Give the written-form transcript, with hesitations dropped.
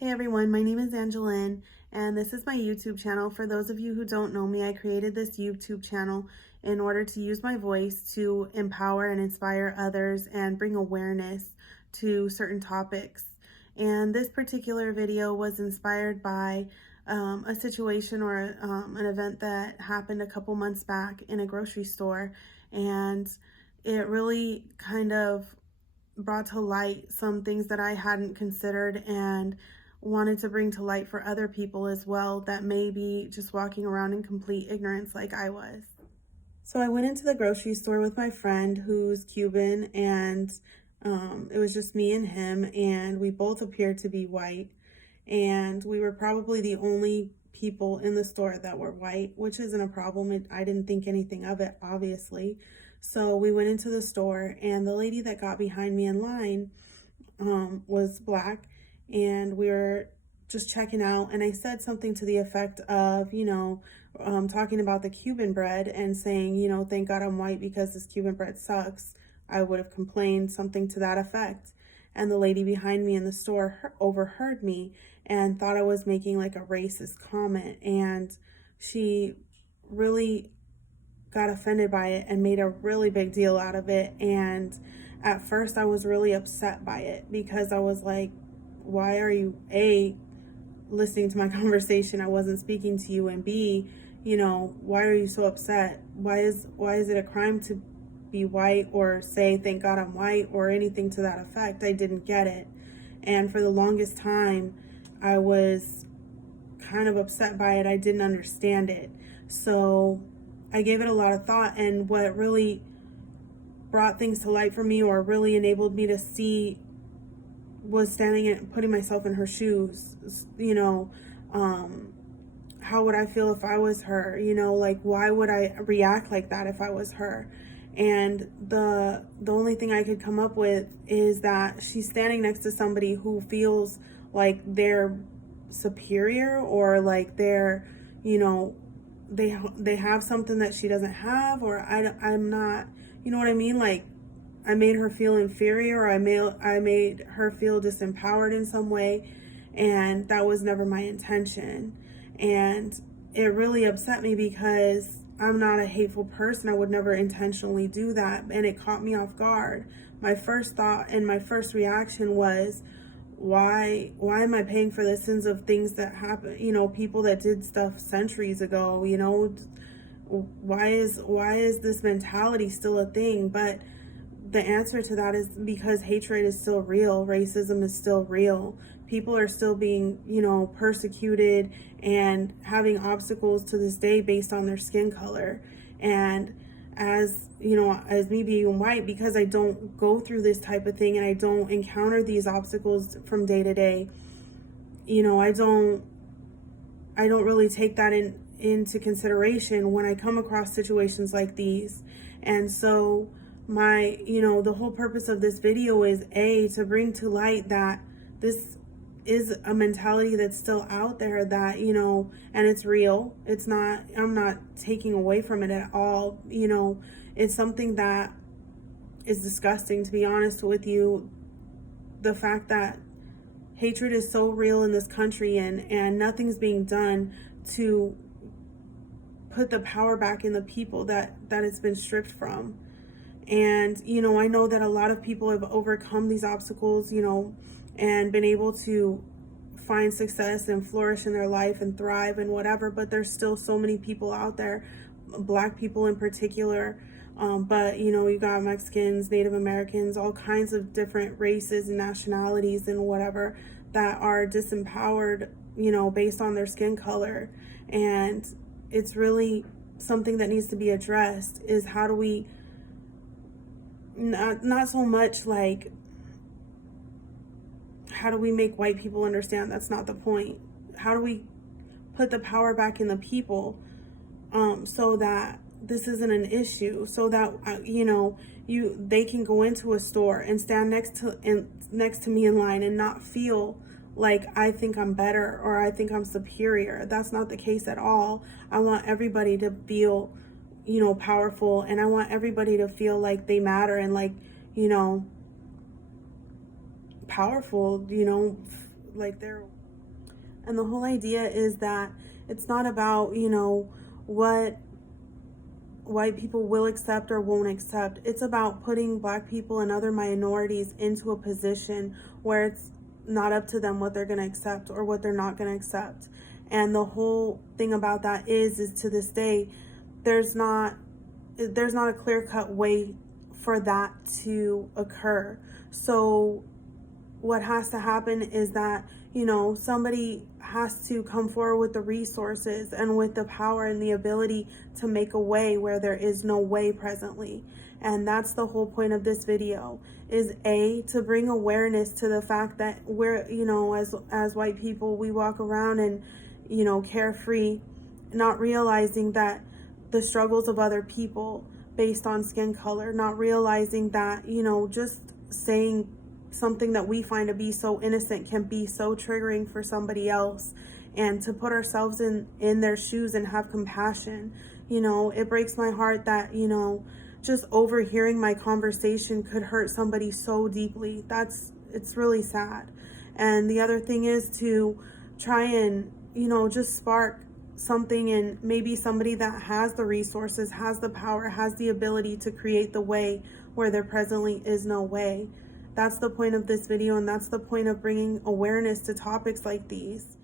Hey everyone, my name is Angeline and this is my YouTube channel. For those of you who don't know me, I created this YouTube channel in order to use my voice to empower and inspire others and bring awareness to certain topics. And this particular video was inspired by a situation or an event that happened a couple months back in a grocery store, and it really kind of brought to light some things that I hadn't considered and wanted to bring to light for other people as well that may be just walking around in complete ignorance like I was. So I went into the grocery store with my friend who's Cuban, and it was just me and him, and we both appeared to be white, and we were probably the only people in the store that were white, which isn't a problem. I didn't think anything of it, obviously. So we went into the store, and the lady that got behind me in line was black, and we were just checking out, and I said something to the effect of, talking about the Cuban bread and saying, thank God I'm white because this Cuban bread sucks. I would have complained, something to that effect. And the lady behind me in the store overheard me and thought I was making like a racist comment, and she really got offended by it and made a really big deal out of it. And at first I was really upset by it because I was like, why are you listening to my conversation? I wasn't speaking to you. And B, why are you so upset? Why is it a crime to be white or say thank God I'm white or anything to that effect? I didn't get it. And for the longest time I was kind of upset by it. I didn't understand it. So I gave it a lot of thought, and what really brought things to light for me or really enabled me to see was standing and putting myself in her shoes. How would I feel if I was her? Like, why would I react like that if I was her? And the only thing I could come up with is that she's standing next to somebody who feels like they're superior, or like they're, they have something that she doesn't have, or I'm not, you know what I mean? Like, I made her feel inferior, or I made her feel disempowered in some way, and that was never my intention. And it really upset me because I'm not a hateful person. I would never intentionally do that, and it caught me off guard. My first thought and my first reaction was, why am I paying for the sins of things that happen, people that did stuff centuries ago? Why is this mentality still a thing? But the answer to that is because hatred is still real, racism is still real. People are still being, persecuted and having obstacles to this day based on their skin color. And as me being white, because I don't go through this type of thing and I don't encounter these obstacles from day to day, I don't really take that into consideration when I come across situations like these. And so the whole purpose of this video is to bring to light that this is a mentality that's still out there, that, and it's real. I'm not taking away from it at all. It's something that is disgusting, to be honest with you. The fact that hatred is so real in this country, and nothing's being done to put the power back in the people that it's been stripped from. And, I know that a lot of people have overcome these obstacles, and been able to find success and flourish in their life and thrive and whatever, but there's still so many people out there, black people in particular, but you got Mexicans, Native Americans, all kinds of different races and nationalities and whatever, that are disempowered, based on their skin color. And it's really something that needs to be addressed, is how do we not so much like, how do we make white people understand that's not the point? How do we put the power back in the people, so that this isn't an issue, so that they can go into a store and stand next to me in line and not feel like I think I'm better or I think I'm superior. That's not the case at all. I want everybody to feel, powerful, and I want everybody to feel like they matter and like, powerful, like they're And the whole idea is that it's not about, what white people will accept or won't accept. It's about putting Black people and other minorities into a position where it's not up to them what they're going to accept or what they're not going to accept. And the whole thing about that is to this day, there's not a clear-cut way for that to occur. So what has to happen is that, somebody has to come forward with the resources and with the power and the ability to make a way where there is no way presently. And that's the whole point of this video, is to bring awareness to the fact that we're, as white people, we walk around and, carefree, not realizing that the struggles of other people based on skin color, not realizing that, just saying something that we find to be so innocent can be so triggering for somebody else. And to put ourselves in their shoes and have compassion, it breaks my heart that, just overhearing my conversation could hurt somebody so deeply. It's really sad. And the other thing is to try and, just spark something in maybe somebody that has the resources, has the power, has the ability to create the way where there presently is no way. That's the point of this video, and that's the point of bringing awareness to topics like these.